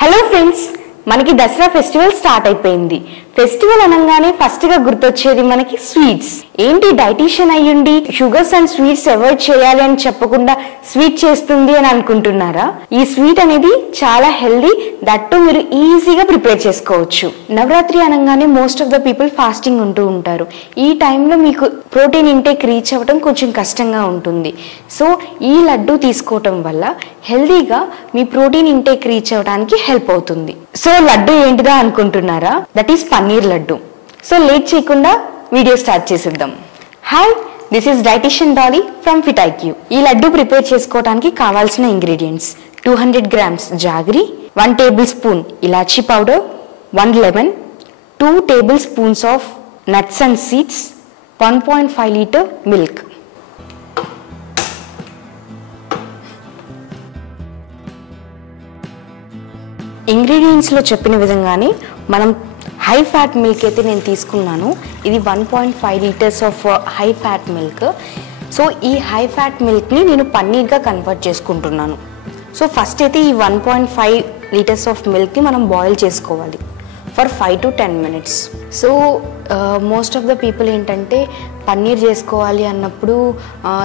Hello friends, మనకి Dasara festival start అయిపోయింది. Festival అనగానే ఫస్ట్ గా గుర్తొచ్చేది మనకి స్వీట్స్. ఏంటి డైటీషియన్ అయ్యుండి షుగర్స్ అండ్ స్వీట్స్ అవాయిడ్ చేయాలి అని చెప్పకుండా స్వీట్ చేస్తుంది అని అనుకుంటున్నారా? ఈ స్వీట్ అనేది చాలా హెల్దీ, దట్టు మీరు ఈజీగా ప్రిపేర్ చేసుకోవచ్చు. నవరాత్రి అనగానే most of the people fasting ఉంటూ ఉంటారు. ఈ టైంలో మీకు ప్రోటీన్ ఇంటేక్ రీచ్ అవ్వడం కొంచెం కష్టంగా ఉంటుంది. సో ఈ లడ్డు తీసుకోవటం వల్ల హెల్దీగా మీ ప్రోటీన్ ఇంటేక్ రీచ్ అవ్వడానికి హెల్ప్ అవుతుంది. సో లడ్డు ఏంటిదా అనుకుంటున్నారా? That is paneer laddu. So late చేయకుండా వీడియో స్టార్ట్ చేసేద్దాం. Hi, this is dietitian Dolly from fit IQ. ఈ లడ్డు ప్రిపేర్ చేసుకోవడానికి కావాల్సిన ingredients: 200 grams jaggery, 1 tablespoon elaichi powder, 1 lemon, 2 tablespoons of nuts and seeds, 1.5 liter milk. ఇంగ్రీడియంట్స్లో చెప్పిన విధంగానే మనం హై ఫ్యాట్ మిల్క్ అయితే నేను తీసుకున్నాను. ఇది 1.5 liters of high fat milk. So ఈ హై ఫ్యాట్ మిల్క్ని నేను పన్నీర్గా కన్వర్ట్ చేసుకుంటున్నాను. సో ఫస్ట్ అయితే ఈ 1.5 liters ఆఫ్ మిల్క్ని మనం బాయిల్ చేసుకోవాలి for 5 to 10 minutes. So most of the people ఏంటంటే పన్నీర్ చేసుకోవాలి అన్నప్పుడు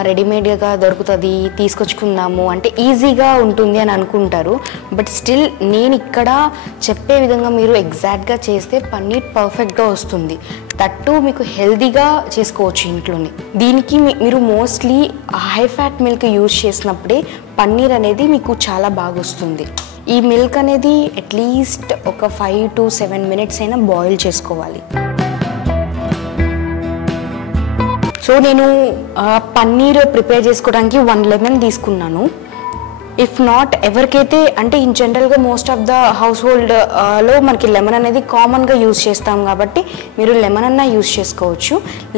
రెడీమేడ్గా దొరుకుతుంది, తీసుకొచ్చుకుందాము అంటే ఈజీగా ఉంటుంది అని అనుకుంటారు. బట్ స్టిల్ నేను ఇక్కడ చెప్పే విధంగా మీరు ఎగ్జాక్ట్గా చేస్తే పన్నీర్ పర్ఫెక్ట్గా వస్తుంది. తట్టు మీకు హెల్దీగా చేసుకోవచ్చు ఇంట్లోనే. దీనికి మీరు mostly high fat milk use చేసినప్పుడే పన్నీర్ అనేది మీకు చాలా బాగా వస్తుంది. ఈ మిల్క్ అనేది అట్లీస్ట్ ఒక 5 to 7 minutes అయినా బాయిల్ చేసుకోవాలి. సో నేను పన్నీర్ ప్రిపేర్ చేసుకోవడానికి 1 lemon తీసుకున్నాను. ఇఫ్ నాట్, ఎవరికైతే అంటే ఇన్ జనరల్గా మోస్ట్ ఆఫ్ ద హౌస్ హోల్డ్లో మనకి లెమన్ అనేది కామన్గా యూజ్ చేస్తాం కాబట్టి మీరు లెమన్ అన్నా యూజ్ చేసుకోవచ్చు.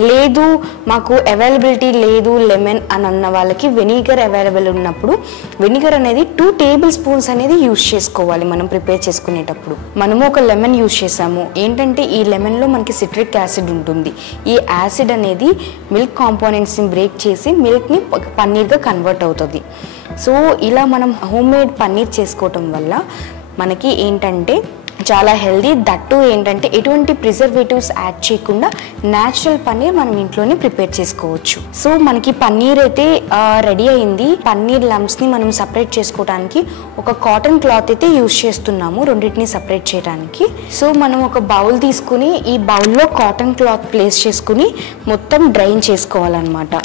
లేదు మాకు అవైలబిలిటీ లేదు లెమన్ అని అన్న వాళ్ళకి వెనిగర్ అవైలబుల్ ఉన్నప్పుడు వెనిగర్ అనేది 2 tablespoons అనేది యూజ్ చేసుకోవాలి. మనం ప్రిపేర్ చేసుకునేటప్పుడు మనము ఒక లెమన్ యూజ్ చేసాము. ఏంటంటే ఈ లెమన్లో మనకి సిట్రిక్ యాసిడ్ ఉంటుంది. ఈ యాసిడ్ అనేది మిల్క్ కాంపోనెంట్స్ని బ్రేక్ చేసి మిల్క్ని పన్నీర్గా కన్వర్ట్ అవుతుంది. సో ఇలా మనం హోమ్ మేడ్ పన్నీర్ చేసుకోవటం వల్ల మనకి ఏంటంటే చాలా హెల్దీ, దట్టు ఏంటంటే ఎటువంటి ప్రిజర్వేటివ్స్ యాడ్ చేయకుండా న్యాచురల్ పన్నీర్ మనం ఇంట్లోనే ప్రిపేర్ చేసుకోవచ్చు. సో మనకి పన్నీర్ అయితే రెడీ అయింది. పన్నీర్ లంప్స్ని మనం సపరేట్ చేసుకోవడానికి ఒక కాటన్ క్లాత్ అయితే యూజ్ చేస్తున్నాము రెండింటిని సపరేట్ చేయడానికి. సో మనం ఒక బౌల్ తీసుకుని ఈ బౌల్లో కాటన్ క్లాత్ ప్లేస్ చేసుకుని మొత్తం డ్రైన్ చేసుకోవాలన్నమాట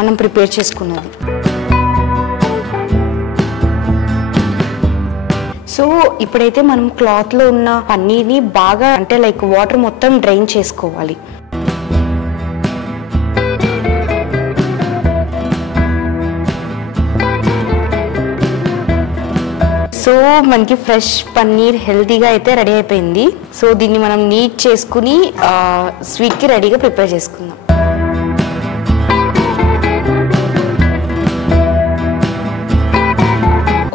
మనం ప్రిపేర్ చేసుకున్నది. సో ఇప్పుడైతే మనం క్లాత్లో ఉన్న పన్నీర్ని బాగా అంటే లైక్ వాటర్ మొత్తం డ్రైన్ చేసుకోవాలి. సో మనకి ఫ్రెష్ పన్నీర్ హెల్తీగా అయితే రెడీ అయిపోయింది. సో దీన్ని మనం నీట్ చేసుకుని స్వీట్కి రెడీగా ప్రిపేర్ చేసుకుందాం.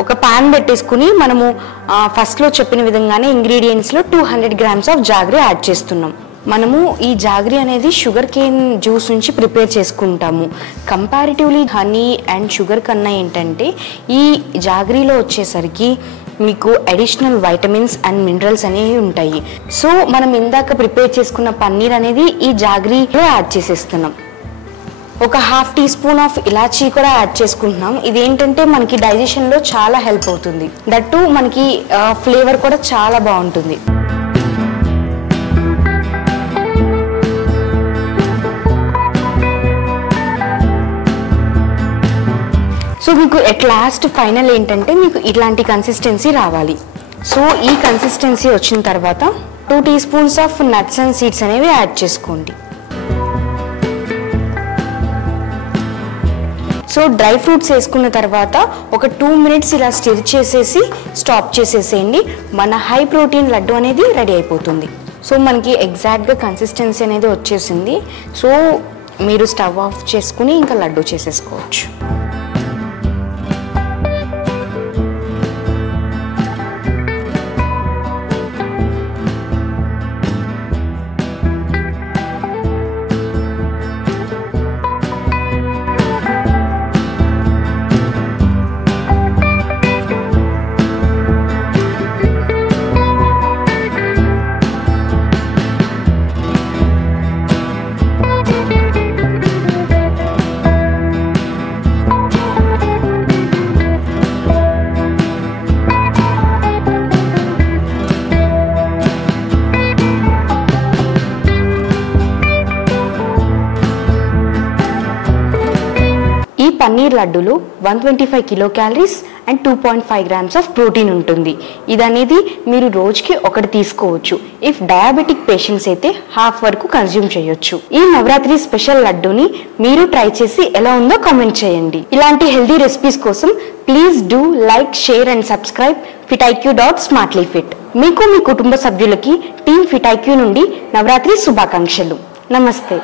ఒక ప్యాన్ పెట్టేసుకుని మనము ఫస్ట్లో చెప్పిన విధంగానే ఇంగ్రీడియంట్స్లో 200 grams ఆఫ్ జాగరి యాడ్ చేస్తున్నాం. మనము ఈ జాగరి అనేది షుగర్ కేన్ జ్యూస్ నుంచి ప్రిపేర్ చేసుకుంటాము. కంపారిటివ్లీ హనీ అండ్ షుగర్ కన్నా ఏంటంటే ఈ జాగరిలో వచ్చేసరికి మీకు అడిషనల్ వైటమిన్స్ అండ్ మినరల్స్ అనేవి ఉంటాయి. సో మనం ఇందాక ప్రిపేర్ చేసుకున్న పన్నీర్ అనేది ఈ జాగరిలో యాడ్ చేసేస్తున్నాం. ఒక 1/2 teaspoon ఆఫ్ ఇలాచీ కూడా యాడ్ చేసుకుంటున్నాం. ఇదేంటంటే మనకి డైజెషన్లో చాలా హెల్ప్ అవుతుంది. దట్టు మనకి ఫ్లేవర్ కూడా చాలా బాగుంటుంది. సో మీకు ఎట్ లాస్ట్ ఫైనల్ ఏంటంటే మీకు ఇట్లాంటి కన్సిస్టెన్సీ రావాలి. సో ఈ కన్సిస్టెన్సీ వచ్చిన తర్వాత 2 teaspoons of nuts and seeds అనేవి యాడ్ చేసుకోండి. సో డ్రై ఫ్రూట్స్ వేసుకున్న తర్వాత ఒక 2 minutes ఇలా స్టిర్ చేసేసి స్టాప్ చేసేసేయండి. మన హై ప్రోటీన్ లడ్డు అనేది రెడీ అయిపోతుంది. సో మనకి ఎగ్జాక్ట్గా కన్సిస్టెన్సీ అనేది వచ్చేసింది. సో మీరు స్టవ్ ఆఫ్ చేసుకుని ఇంకా లడ్డు చేసేసుకోవచ్చు. పన్నీర్ లడ్డూలో 125 kilo calories and 2.5 grams of protein ఉంటుంది. ఇది అనేది మీరు రోజుకి ఒకటి తీసుకోవచ్చు. ఇఫ్ డయాబెటిక్ పేషెంట్స్ అయితే హాఫ్ వరకు కన్జ్యూమ్ చేయొచ్చు. ఈ నవరాత్రి స్పెషల్ లడ్డూని మీరు ట్రై చేసి ఎలా ఉందో కామెంట్ చేయండి. ఇలాంటి హెల్దీ రెసిపీస్ కోసం please do like, share and subscribe fitiq.smartlyfit. మీకు మీ కుటుంబ సభ్యులకి టీమ్ ఫిటైక్యూ నుండి నవరాత్రి శుభాకాంక్షలు. నమస్తే.